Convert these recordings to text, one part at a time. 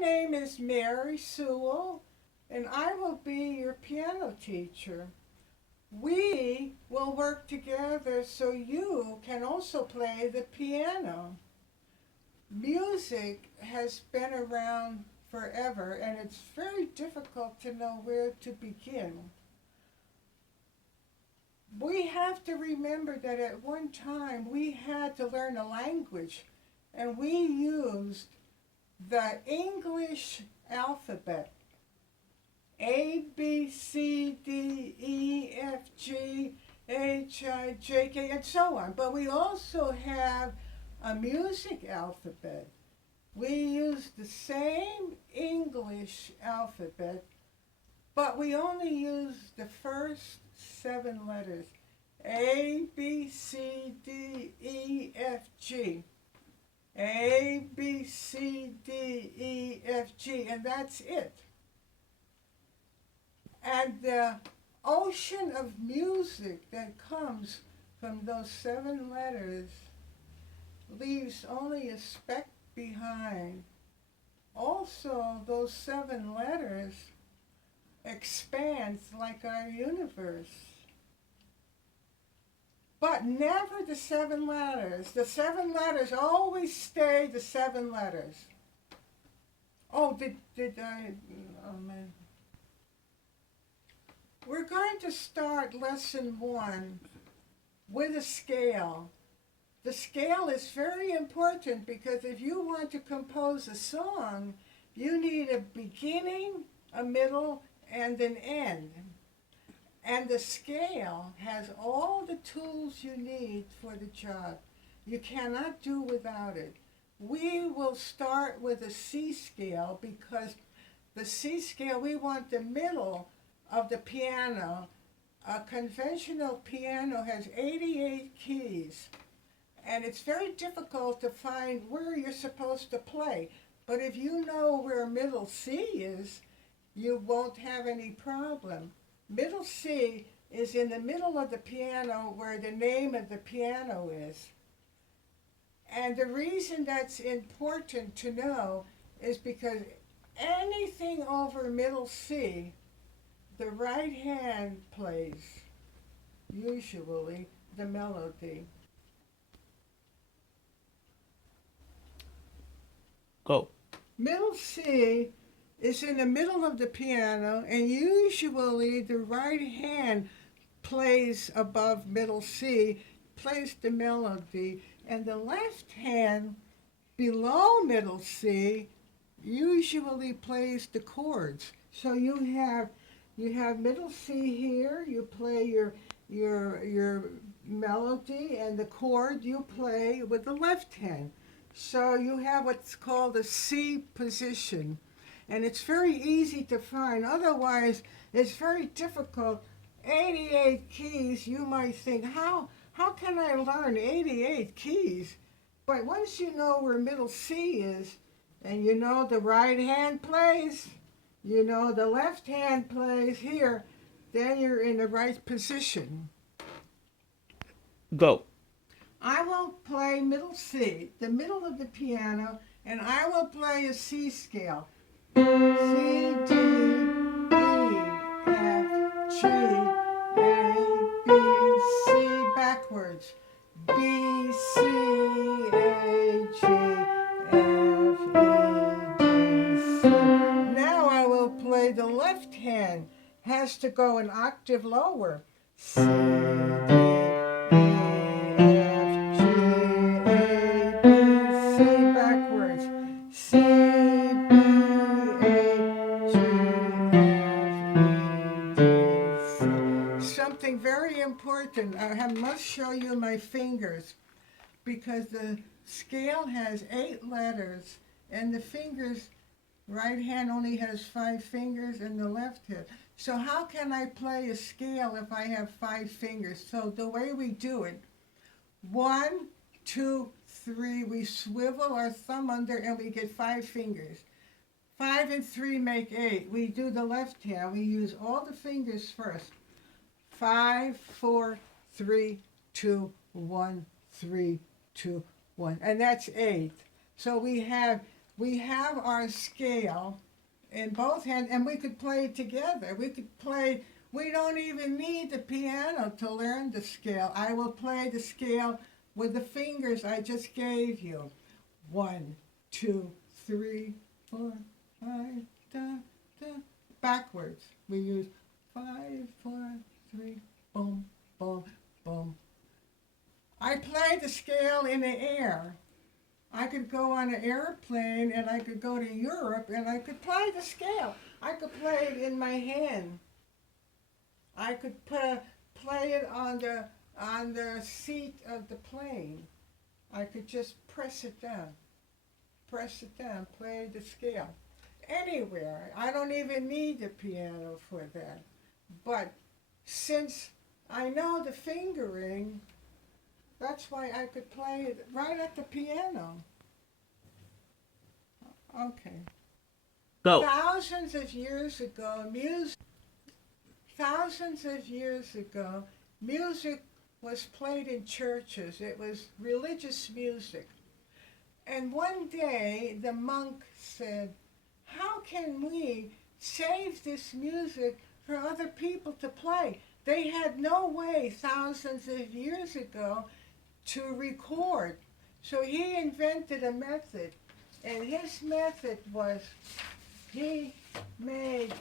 name is Mary Sewall, and I will be your piano teacher. We will work together so you can also play the piano. Music has been around forever, and it's very difficult to know where to begin. We have to remember that at one time we had to learn a language, and we used the English alphabet. A, B, C, D, E, F, G, H, I, J, K, and so on. But we also have a music alphabet. We use the same English alphabet, but we only use the first 7 letters. A, B, C, D, E, F, G. A, B, C, D, E, F, G, and that's it. And the ocean of music that comes from those 7 letters leaves only a speck behind. Also, those 7 letters expands like our universe. But never the 7 letters. The 7 letters always stay the 7 letters. Oh, did I? Oh, man. We're going to start lesson 1 with a scale. The scale is very important because if you want to compose a song, you need a beginning, a middle, and an end. And the scale has all the tools you need for the job. You cannot do without it. We will start with a C scale because the C scale, we want the middle of the piano. A conventional piano has 88 keys, and it's very difficult to find where you're supposed to play. But if you know where middle C is, you won't have any problem. Middle C is in the middle of the piano where the name of the piano is. And the reason that's important to know is because anything over middle C, the right hand plays, usually, the melody. Go. Middle C is in the middle of the piano, and usually the right hand plays above middle C, plays the melody, and the left hand below middle C usually plays the chords. So you have middle C here, you play your melody, and the chord you play with the left hand. So you have what's called a C position. And it's very easy to find. Otherwise, it's very difficult. 88 keys, you might think, how can I learn 88 keys? But once you know where middle C is, and you know the right hand plays, you know the left hand plays here, then you're in the right position. Go. I will play middle C, the middle of the piano, and I will play a C scale. C, D, E, F, G, A, B, C, backwards. B, C, A, G, F, E, D, C. Now I will play the left hand. Has to go an octave lower. C, D, E, F, G, A, B, C, backwards. C, B, something very important. I must show you my fingers because the scale has 8 letters and the fingers, right hand only has 5 fingers and the left hand. So how can I play a scale if I have 5 fingers? So the way we do it, 1, 2, 3, we swivel our thumb under and we get 5 fingers. 5 and 3 make 8. We do the left hand. We use all the fingers first. 5, 4, 3, 2, 1, 3, 2, 1. And that's 8. So we have we have our scale in both hands, and we could play it together. We could play, we don't even need the piano to learn the scale. I will play the scale with the fingers I just gave you. 1, 2, 3, 4, 5, da, da. Backwards. We use 5, 4, 3, boom, boom, boom. I play the scale in the air. I could go on an airplane and I could go to Europe and I could play the scale. I could play it in my hand. I could play it on the seat of the plane. I could just press it down, play the scale. Anywhere. I don't even need a piano for that. But since I know the fingering, that's why I could play it right at the piano. Okay. Go. Thousands of years ago, music was played in churches. It was religious music. And one day, the monk said, how can we save this music for other people to play? They had no way thousands of years ago to record. So he invented a method. And his method was he made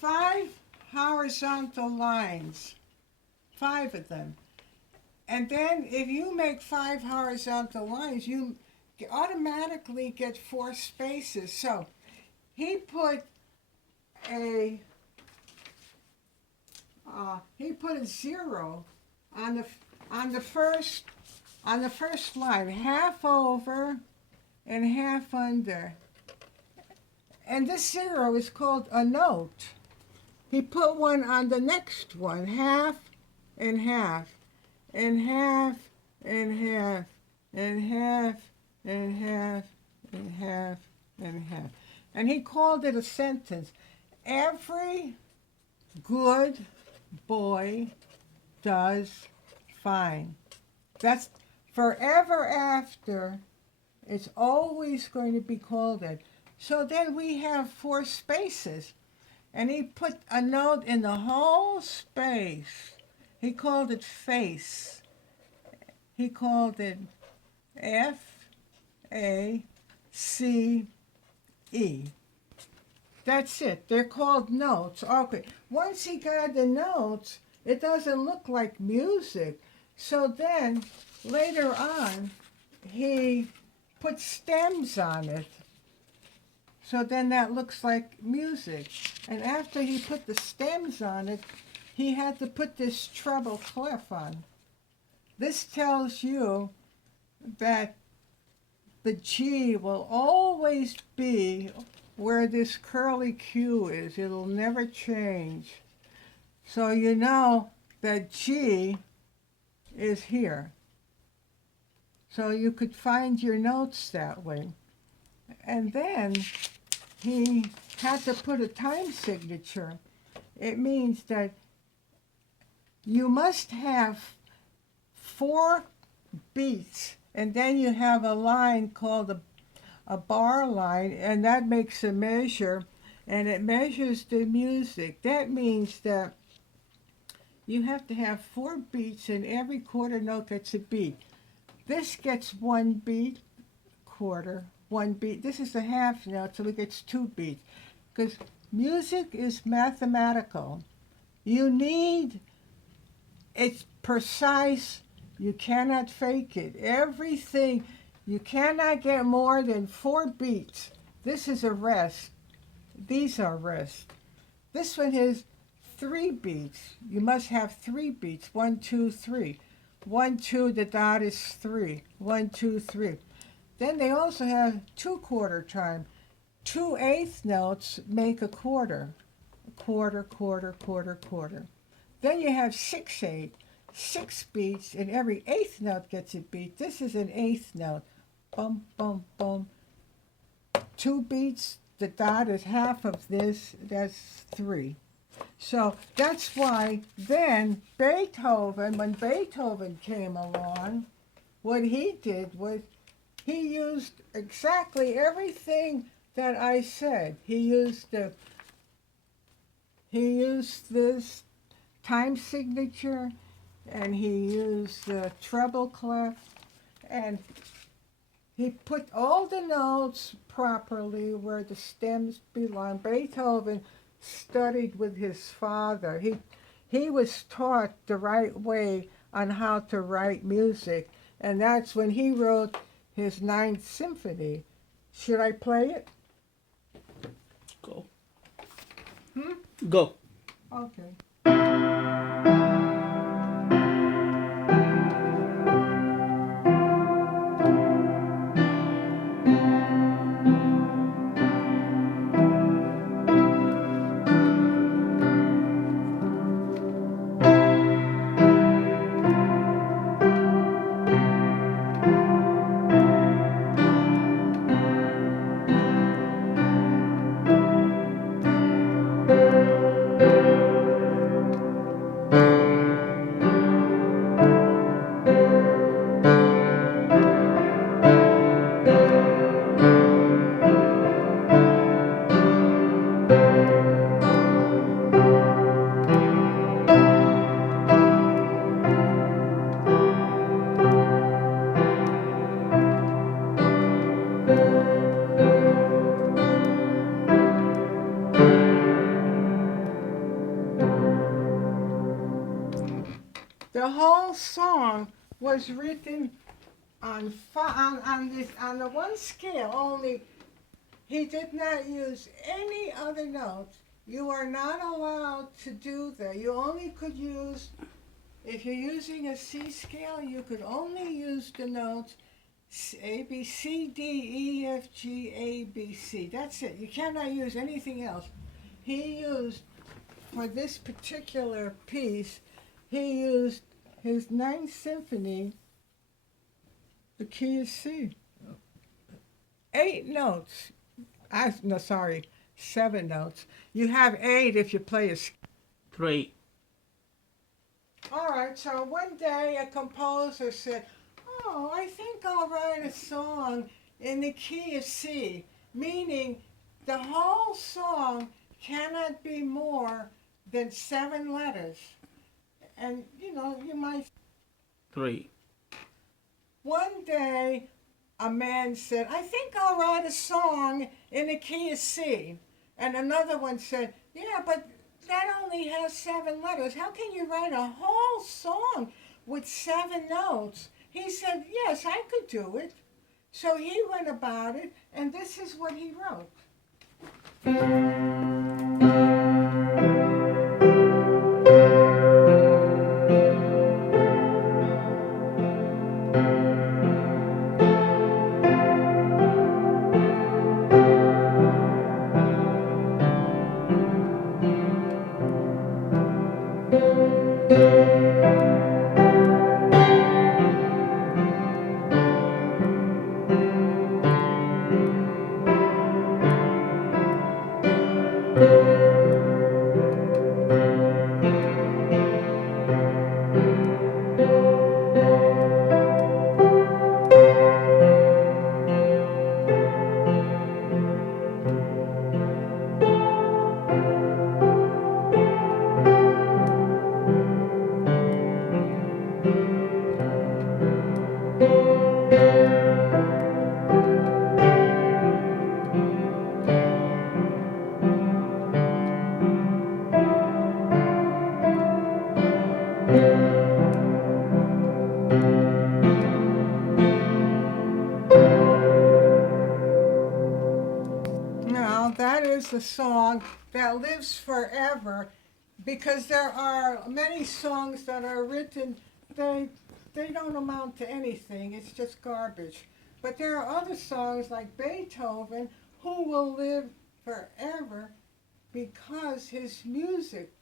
5 horizontal lines, 5 of them. And then if you make 5 horizontal lines, you automatically get 4 spaces. So he put a 0 on the first line, half over and half under. And this 0 is called a note. He put one on the next one, half and half, and half and half, and half and half and half and half. And he called it a sentence. Every good boy does fine. That's forever after. It's always going to be called it. So then we have 4 spaces. And he put a note in the whole space. He called it face. He called it F-A-C-E. That's it. They're called notes. Okay. Once he got the notes, it doesn't look like music. So then, later on, he put stems on it. So then that looks like music. And after he put the stems on it, he had to put this treble clef on. This tells you that the G will always be where this curly Q is. It'll never change. So you know that G is here. So you could find your notes that way. And then he had to put a time signature. It means that you must have 4 beats, and then you have a line called a bar line, and that makes a measure, and it measures the music. That means that you have to have 4 beats, and every quarter note gets a beat. This gets 1 beat, quarter, 1 beat. This is a half note, so it gets 2 beats. Because music is mathematical. You need, it's precise. You cannot fake it. Everything, you cannot get more than 4 beats. This is a rest. These are rest. This one has 3 beats. You must have 3 beats. 1, 2, 3. 1, 2, the dot is 3. 1, 2, 3. Then they also have 2 quarter time. 2 eighth notes make a quarter. Quarter, quarter, quarter, quarter. Then you have 6/8. 6 beats, and every eighth note gets a beat. This is an eighth note. Bum, bum, bum. 2 beats, the dot is half of this. That's 3. So that's why then Beethoven, when Beethoven came along, what he did was he used exactly everything that I said. He used this time signature, and he used the treble clef, and he put all the notes properly where the stems belong. Beethoven studied with his father. He was taught the right way on how to write music, and that's when he wrote his Ninth Symphony. Should I play it? Go. Hmm? Go. Okay. The whole song was written on the one scale only. He did not use any other notes. You are not allowed to do that. You only could use, if you're using a C scale, you could only use the notes A, B, C, D, E, F, G, A, B, C. That's it. You cannot use anything else. He used, for this particular piece, he used his Ninth Symphony, the key is C. 8 notes. No, sorry, 7 notes. You have 8 if you play a. 3. All right, so one day a composer said, "Oh, I think I'll write a song in the key of C," meaning the whole song cannot be more than 7 letters. And, you might. 3. One day a man said, "I think I'll write a song in the key of C." And another one said, "Yeah, but that only has 7 letters. How can you write a whole song with 7 notes?" He said, "Yes, I could do it." So he went about it, and this is what he wrote. Now, that is a song that lives forever, because there are many songs that are written, they don't amount to anything. It's just garbage. But there are other songs like Beethoven who will live forever because his music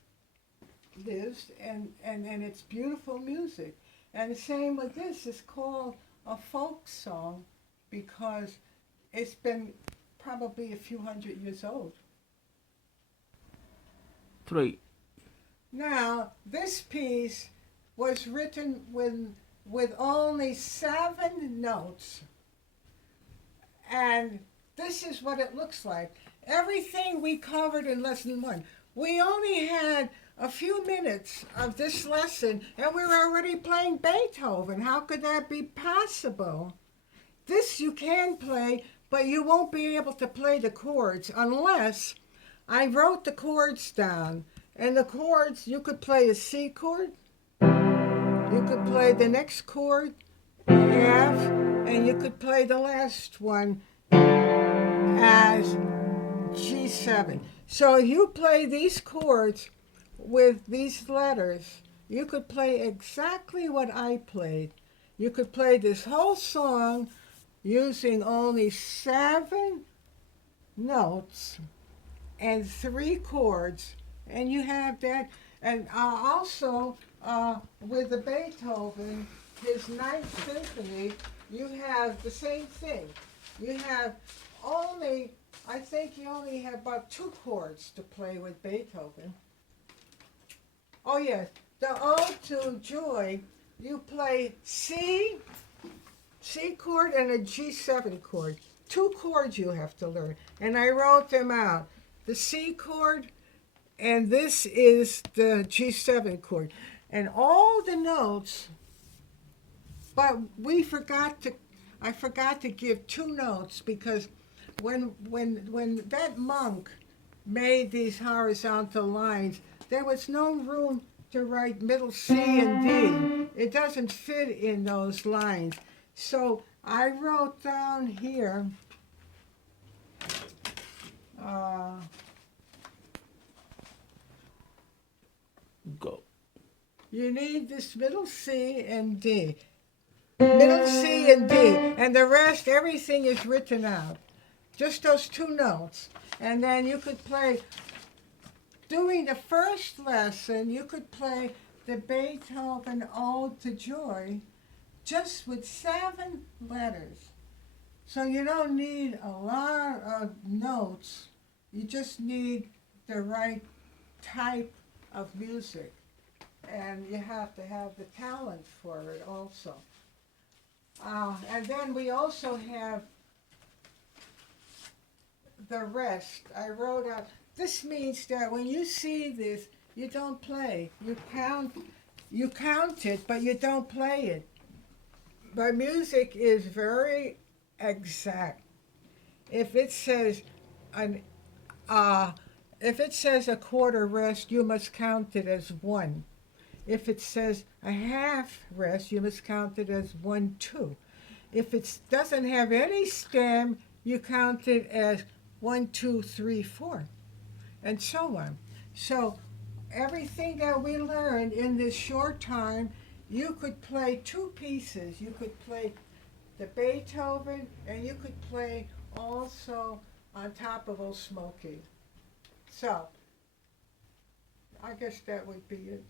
lives, and it's beautiful music. And the same with this. It's called a folk song because it's been probably a few hundred years old. 3. Now, this piece was written when with only 7 notes. And this is what it looks like. Everything we covered in lesson 1. We only had a few minutes of this lesson and we were already playing Beethoven. How could that be possible? This you can play, but you won't be able to play the chords unless I wrote the chords down. And the chords, you could play a C chord, you could play the next chord, F, and you could play the last one as G7. So you play these chords with these letters. You could play exactly what I played. You could play this whole song using only 7 notes and 3 chords, and you have that. And also with the Beethoven, his Ninth Symphony, you have the same thing. You have only, I think you only have about 2 chords to play with Beethoven. Oh yes, the Ode to Joy, you play C chord and a G7 chord. 2 chords you have to learn, and I wrote them out. The C chord, and this is the G7 chord. And all the notes, but I forgot to give 2 notes because when that monk made these horizontal lines, there was no room to write middle C and D. It doesn't fit in those lines. So I wrote down here, Go. you need this middle C and D. Middle C and D. And the rest, everything is written out. Just those 2 notes. And then you could play, during the first lesson, you could play the Beethoven Ode to Joy just with 7 letters. So you don't need a lot of notes. You just need the right type of music. And you have to have the talent for it also. And then we also have the rest. I wrote out, this means that when you see this, you don't play. You count it, but you don't play it. But music is very exact. If it says a quarter rest, you must count it as 1. If it says a half rest, you must count it as 1, 2. If it doesn't have any stem, you count it as 1, 2, 3, 4, and so on. So everything that we learned in this short time, you could play 2 pieces. You could play the Beethoven, and you could play also on top of Old Smoky. So I guess that would be it.